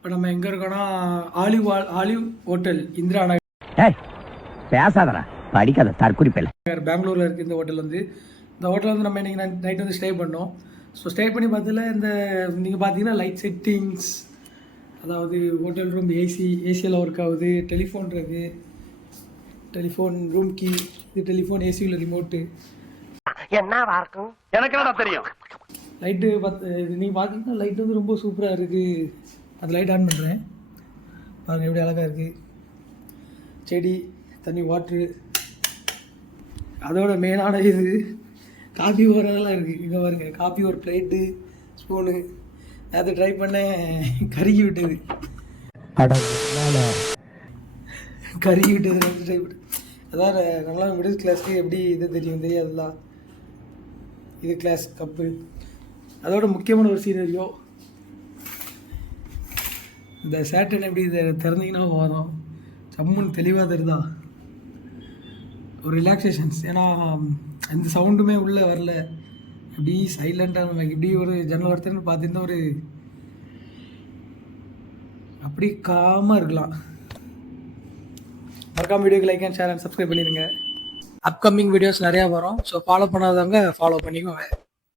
இப்போ நம்ம எங்கே இருக்கோன்னா ஆலிவ் ஹோட்டல் இந்திரா நகர். பேசாதடா, படிக்காத தற்குறிப்பில்லை. பெங்களூரில் இருக்குது இந்த ஹோட்டல் வந்து. இந்த ஹோட்டல் வந்து நம்ம இன்றைக்கி நைட் வந்து ஸ்டே பண்ணோம். ஸோ ஸ்டே பண்ணி பார்த்ததில் இந்த நீங்கள் பார்த்தீங்கன்னா லைட் செட்டிங்ஸ், அதாவது ஹோட்டல் ரூம் ஏசியில் ஒர்க் ஆகுது, டெலிஃபோன் இருக்குது, டெலிஃபோன் ரூம் கீ, இது டெலிஃபோன் ஏசியில் ரிமோட்டு, என்னவா இருக்கும் எனக்கு என்னடா தெரியும். லைட்டு நீங்கள் பார்த்தீங்கன்னா லைட் வந்து ரொம்ப சூப்பராக இருக்குது. அந்த லைட் ஆன் பண்ணுறேன் பாருங்கள், எப்படி அழகாக இருக்குது. செடி, தண்ணி, வாட்ரு, அதோட மெயினான இது காஃபி ஓரெல்லாம் இருக்குது. இங்கே பாருங்க, காஃபி ஒரு பிளேட்டு, ஸ்பூனு. அதை ட்ரை பண்ணேன், கருகி விட்டது. கருகி விட்டது ட்ரை பண்ணு. அதான் நல்லா மிடில் கிளாஸ்க்கு எப்படி இது தெரியாதுல்ல. இது கிளாஸ் கப்பு. அதோட முக்கியமான ஒரு சீனரியோ, இந்த சேட்டன் எப்படி இதை திறந்தீங்கன்னா வரும், சம்முன்னு தெளிவாக தருதா, ஒரு ரிலாக்ஸேஷன்ஸ். ஏன்னா அந்த சவுண்டுமே உள்ளே வரல, அப்படி சைலண்ட்டாக நமக்கு இப்படி ஒரு ஜன்னல் ஒருத்தர்னு பார்த்தீங்கன்னா ஒரு அப்படி காமாக இருக்கலாம். மறக்காம வீடியோக்கு like and share and subscribe பண்ணிடுங்க. அப்கமிங் வீடியோஸ் நிறையா வரும். ஸோ ஃபாலோ பண்ணாதவங்க ஃபாலோ பண்ணிக்கோங்க.